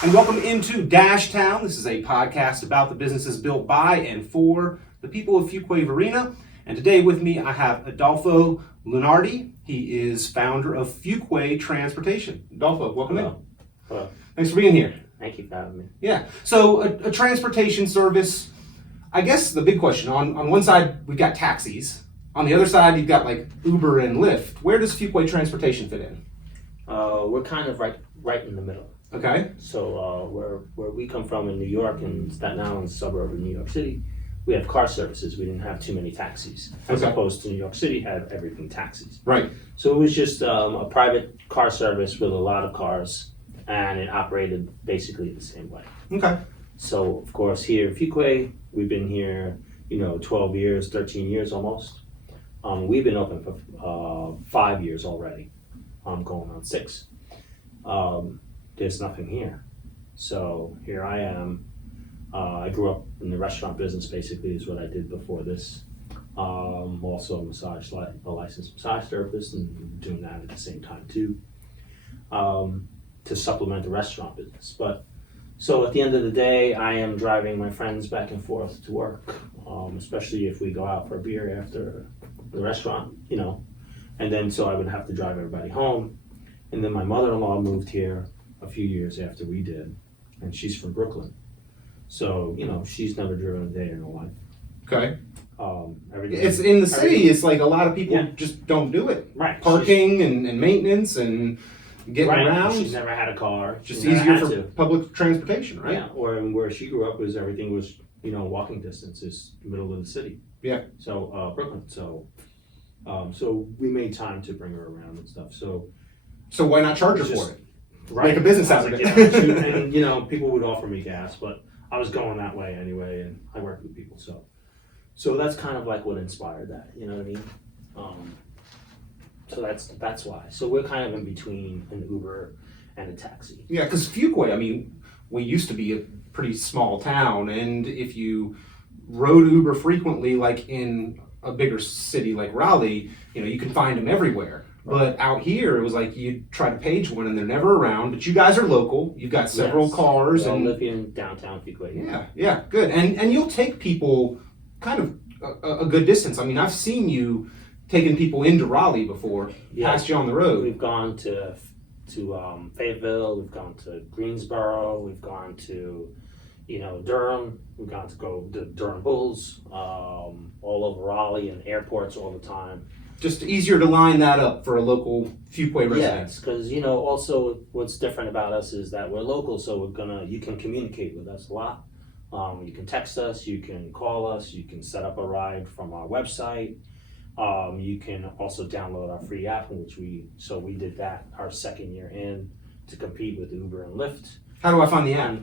And welcome into Dashtown. This is a podcast about the businesses built by and for the people of Fuquay Varina. And today with me I have Adolfo Lunardi. He is founder of Fuquay Transportation. Adolfo, welcome in. Hello. Thanks for being here. Thank you for having me. Yeah, so a transportation service, I guess the big question, on one side we've got taxis. On the other side you've got like Uber and Lyft. Where does Fuquay Transportation fit in? We're kind of right in the middle. Okay. So where we come from in New York and Staten Island, suburb of New York City, we have car services. We didn't have too many taxis, as Okay. opposed to New York City had everything taxis. Right. So it was just a private car service with a lot of cars, and it operated basically the same way. Okay. So of course here in Fuquay, we've been here, 12 years, 13 years almost. We've been open for 5 years already. Going on 6. There's nothing here. So here I am. I grew up in the restaurant business, basically, is what I did before this. Also a licensed massage therapist, and doing that at the same time too, to supplement the restaurant business. But so at the end of the day, I am driving my friends back and forth to work, especially if we go out for a beer after the restaurant, and then so I would have to drive everybody home. And then my mother-in-law moved here a few years after we did, and she's from Brooklyn. So, she's never driven a day in her life. Okay. Everything, It's in the city. It's like a lot of people Yeah. just don't do it. Right. Parking and maintenance and getting Right. around. She's never had a car. Just She never easier had for to. public transportation, right? Yeah. Or where she grew up was everything was, walking distance, is middle of the city. Yeah. So Brooklyn. So we made time to bring her around and stuff. So why not charge her It's for just- it? Right. Make a business I out was of like, it. yeah, and people would offer me gas, but I was going that way anyway, and I work with people, so that's kind of like what inspired that. You know what I mean? So that's why. So we're kind of in between an Uber and a taxi. Yeah, because Fuquay, I mean, we used to be a pretty small town, and if you rode Uber frequently, like in a bigger city like Raleigh, you can find them everywhere. But out here, it was like you try to page one and they're never around. But you guys are local. You've got several Yes. cars, I and live in downtown Fuquay. yeah, good. And you'll take people kind of a good distance. I mean, I've seen you taking people into Raleigh before, Yeah. past you on the road. We've gone to Fayetteville. We've gone to Greensboro. We've gone to Durham. We've gone to go to Durham Bulls, all over Raleigh and airports all the time. Just easier to line that up for a local Fuquay resident. Yes, because also what's different about us is that we're local, so you can communicate with us a lot. You can text us, you can call us, you can set up a ride from our website. You can also download our free app, which we did that our second year in to compete with Uber and Lyft. How do I find the app?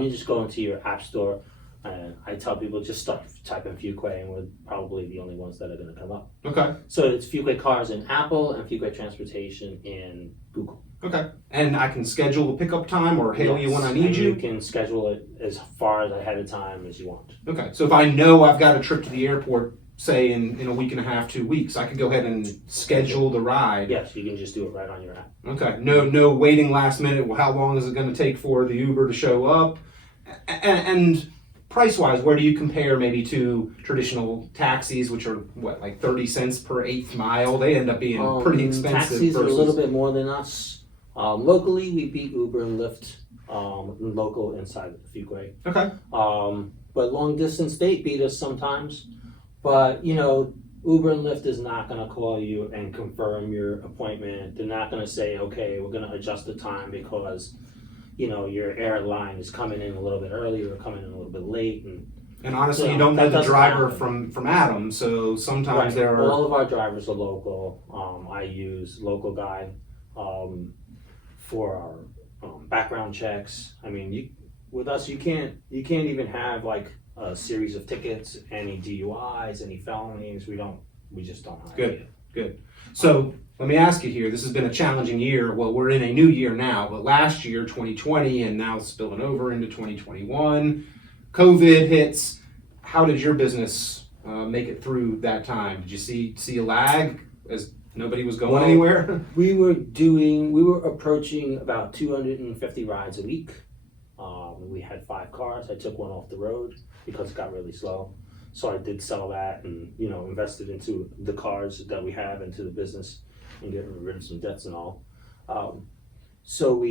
You just go into your app store, and I tell people just type in Fuquay, and we're probably the only ones that are going to come up. Okay. So it's Fuquay Cars in Apple and Fuquay Transportation in Google. Okay. And I can schedule a pickup time or hail you Yes, when I need and you? You can schedule it as far ahead of time as you want. Okay. So if I know I've got a trip to the airport, say in a week and a half, 2 weeks, I can go ahead and schedule the ride. Yes, you can just do it right on your app. Okay. No waiting last minute. Well, how long is it going to take for the Uber to show up? And price-wise, where do you compare maybe to traditional taxis, which are like 30 cents per 8th mile? They end up being pretty expensive. Taxis are a little bit more than us. Locally, we beat Uber and Lyft. Local inside Fuquay. Okay. But long distance, they beat us sometimes. But Uber and Lyft is not going to call you and confirm your appointment. They're not going to say, okay, we're going to adjust the time because your airline is coming in a little bit early or coming in a little bit late. And honestly, So you don't know that the doesn't driver happen. from Adam, so sometimes Right. there are. All of our drivers are local. I use Local Guy for our background checks. I mean, with us, you can't even have like a series of tickets, any DUIs, any felonies. We just don't hire you. Good. So let me ask you here. This has been a challenging year. Well, we're in a new year now, but last year, 2020, and now it's spilling over into 2021. COVID hits. How did your business make it through that time? Did you see a lag as Nobody was going Well, anywhere? We were approaching about 250 rides a week. We had 5 cars. I took one off the road because it got really slow. So I did sell that and, invested into the cars that we have, into the business, and getting rid of some debts and all. So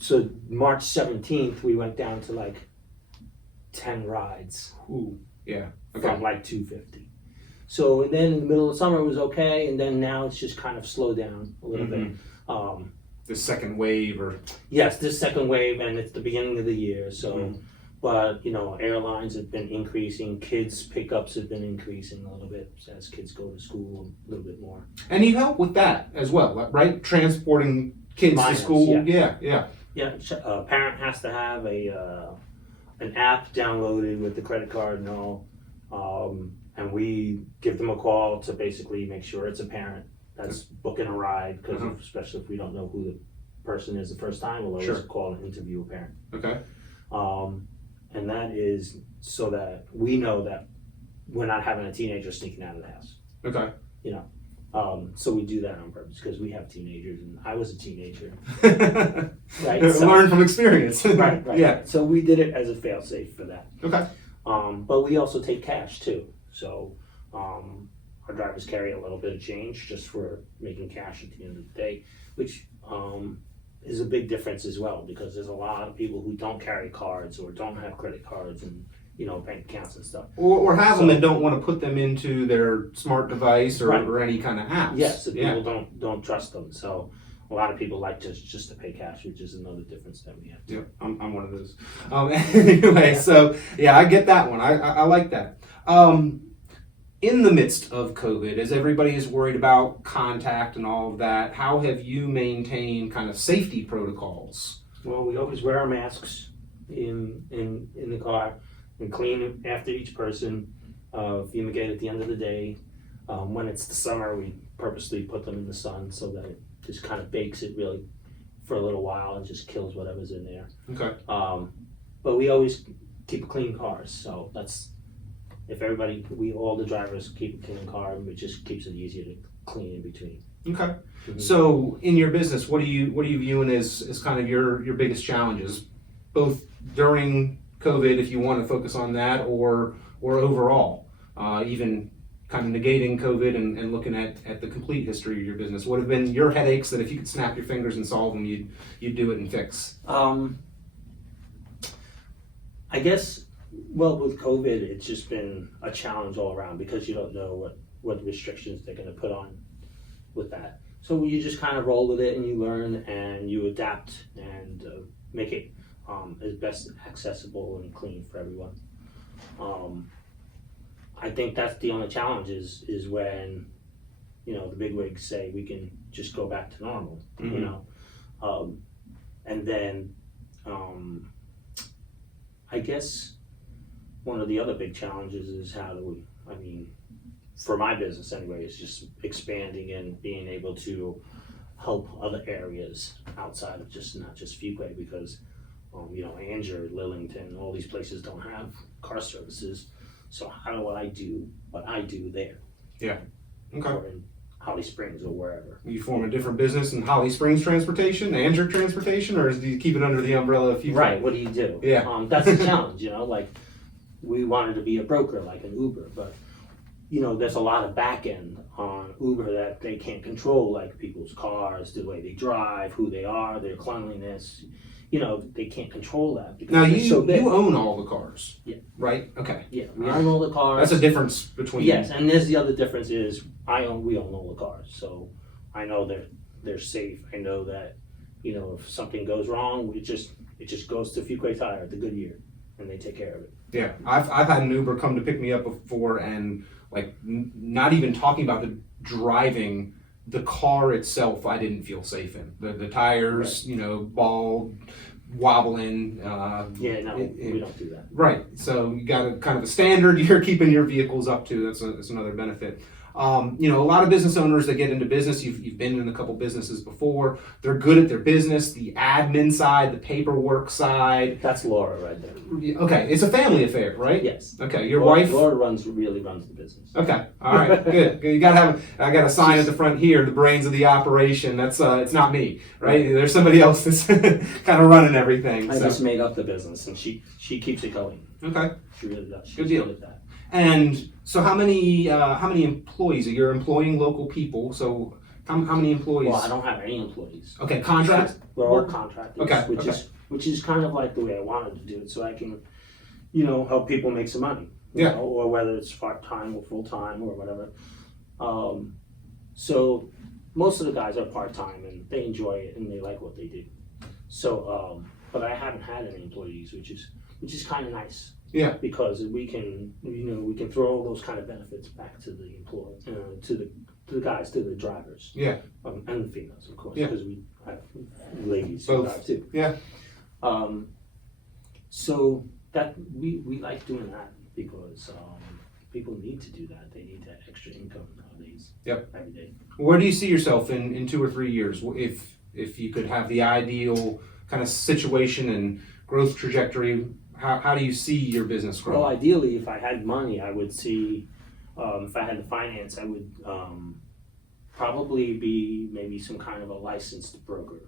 so March 17th, we went down to like 10 rides. Ooh, yeah. From like 250. So and then in the middle of summer it was okay, and then now it's just kind of slowed down a little bit. The second wave, or Yes, this second wave, and it's the beginning of the year. So, but airlines have been increasing. Kids pickups have been increasing a little bit as kids go to school a little bit more. and you help with that as well, right? Transporting kids to school. Yeah. Yeah. A parent has to have an app downloaded with the credit card and all, and we give them a call to basically make sure it's a parent that's booking a ride, because especially if we don't know who the person is the first time, we'll always call and interview a parent. Okay. And that is so that we know that we're not having a teenager sneaking out of the house. Okay. So we do that on purpose because we have teenagers, and I was a teenager. Right. Learn from experience. Right. Yeah. So we did it as a fail-safe for that. Okay. But we also take cash too. So our drivers carry a little bit of change just for making cash at the end of the day, which is a big difference as well, because there's a lot of people who don't carry cards or don't have credit cards and bank accounts and stuff. Or have them and don't want to put them into their smart device or, Right. or any kind of apps. Yes, so people don't trust them. So a lot of people like just to pay cash, which is another difference that we have. Yeah, I'm one of those. Anyway, so yeah, I get that one. I like that. In the midst of COVID, as everybody is worried about contact and all of that, how have you maintained kind of safety protocols? Well, we always wear our masks in the car and clean after each person. Fumigate at the end of the day. When it's the summer, we purposely put them in the sun so that it just kind of bakes it really for a little while and just kills whatever's in there. Okay. But we always keep clean cars, so that's if all the drivers keep a clean car, it just keeps it easier to clean in between. Okay. So in your business, what are you viewing as kind of your biggest challenges, both during COVID, if you want to focus on that, or overall, even kind of negating COVID and looking at the complete history of your business? What have been your headaches that if you could snap your fingers and solve them, you'd do it and fix? I guess, well, with COVID, it's just been a challenge all around because you don't know what restrictions they're going to put on with that. So you just kind of roll with it and you learn and you adapt and make it as best accessible and clean for everyone. I think that's the only challenge is when, the bigwigs say we can just go back to normal, and then I guess one of the other big challenges is how do we, for my business anyway, is just expanding and being able to help other areas outside of not just Fuquay, because Anger, Lillington, all these places don't have car services. So how do I do what I do there? Yeah. Okay. Or in Holly Springs or wherever. You form a different business in Holly Springs Transportation, Anger Transportation, or do you keep it under the umbrella of Fuquay? Right. What do you do? Yeah. That's the challenge. Like we wanted to be a broker, like an Uber, but there's a lot of back end on Uber that they can't control, like people's cars, the way they drive, who they are, their cleanliness. They can't control that because Now they're so big. you own all the cars. Yeah. Right? Okay. Yeah, we own all the cars. That's a difference between. Yes, and there's the other difference is we own all the cars, so I know they're safe. I know that if something goes wrong, it just goes to Fuquay Tire at the Goodyear, and they take care of it. Yeah, I've had an Uber come to pick me up before, and not even talking about the driving, the car itself, I didn't feel safe in. The tires, right. Bald, wobbling. We don't do that. Right. So you got a kind of a standard you're keeping your vehicles up to. That's another benefit. You know, a lot of business owners that get into business, you've been in a couple businesses before, they're good at their business, the admin side, the paperwork side. That's Laura right there. Okay, it's a family affair, right? Yes. Okay, your Laura, wife? Laura really runs the business. Okay, all right, good. You gotta have, I got a sign at the front here, the brains of the operation. That's, it's not me, right? There's somebody else that's kind of running everything. I So. just made up the business, and she keeps it going. Okay. She really does. She's Good deal. good at that. And so how many employees? You're employing local people, so how many employees? Well, I don't have any employees. Okay, contract? We're all contractors. Okay, Which is kind of like the way I wanted to do it, so I can, help people make some money. Yeah. Or whether it's part-time or full-time or whatever. So most of the guys are part-time and they enjoy it and they like what they do. So, but I haven't had any employees, which is kind of nice. Yeah. Because we can throw all those kind of benefits back to the employee, to the guys, to the drivers. Yeah. And the females, of course, Yeah. because we have ladies Both. who drive too. Yeah. So that we like doing that because people need to do that. They need that extra income nowadays. Yep. Every day. Where do you see yourself in 2 or 3 years? If you could have the ideal kind of situation and growth trajectory, how do you see your business growing? Well, ideally, if I had money, I would see. If I had the finance, I would probably be maybe some kind of a licensed broker,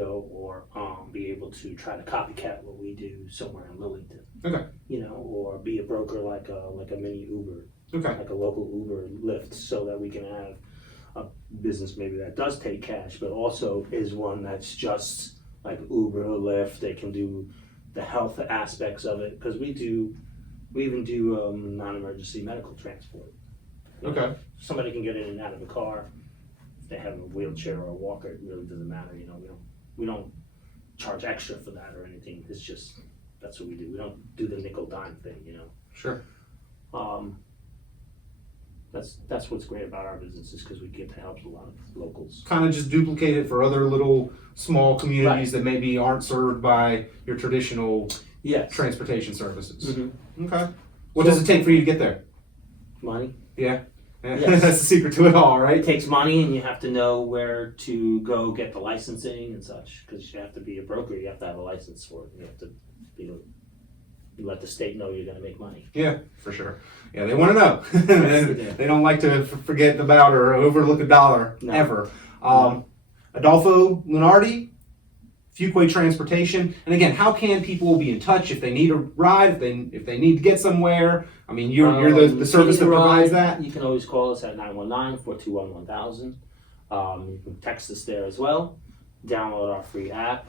or be able to try to copycat what we do somewhere in Lillington. Okay. Or be a broker like a mini Uber. Okay. Like a local Uber Lyft, so that we can have a business maybe that does take cash, but also is one that's just like Uber or Lyft. They can do the health aspects of it, because we even do non-emergency medical transport. Okay. Somebody can get in and out of a car. If they have a wheelchair or a walker, it really doesn't matter. We don't charge extra for that or anything. It's just, that's what we do. We don't do the nickel dime thing. Sure. That's what's great about our business, is because we get to help a lot of locals. Kind of just duplicate it for other little small communities that maybe aren't served by your traditional transportation services. Mm-hmm. Okay. What does it take for you to get there? Money. Yeah. Yes. That's the secret to it all, right? It takes money, and you have to know where to go get the licensing and such, because you have to be a broker. You have to have a license for it. You have to let the state know you're going to make money. Yeah, for sure. Yeah, they want to know. Yes, they do. They don't like to forget about or overlook a dollar, ever. Adolfo Lunardi, Fuquay Transportation. And again, how can people be in touch if they need a ride, if they need to get somewhere? I mean, you're the service that provides that. You can always call us at 919-421-1000. You can text us there as well. Download our free app.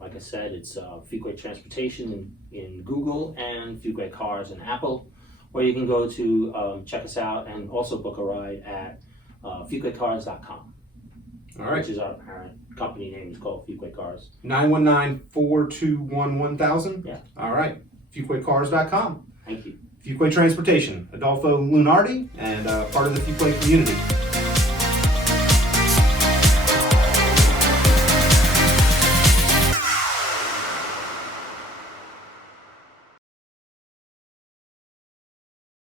Like I said, it's Fuquay Transportation in Google, and Fuquay Cars in Apple. Or you can go to check us out and also book a ride at fuquaycars.com. All right. Which is our company name is called Fuquay Cars. 919-421-1000? Yeah. All right. FuquayCars.com. Thank you. Fuquay Transportation. Adolfo Lunardi, and part of the Fuquay community.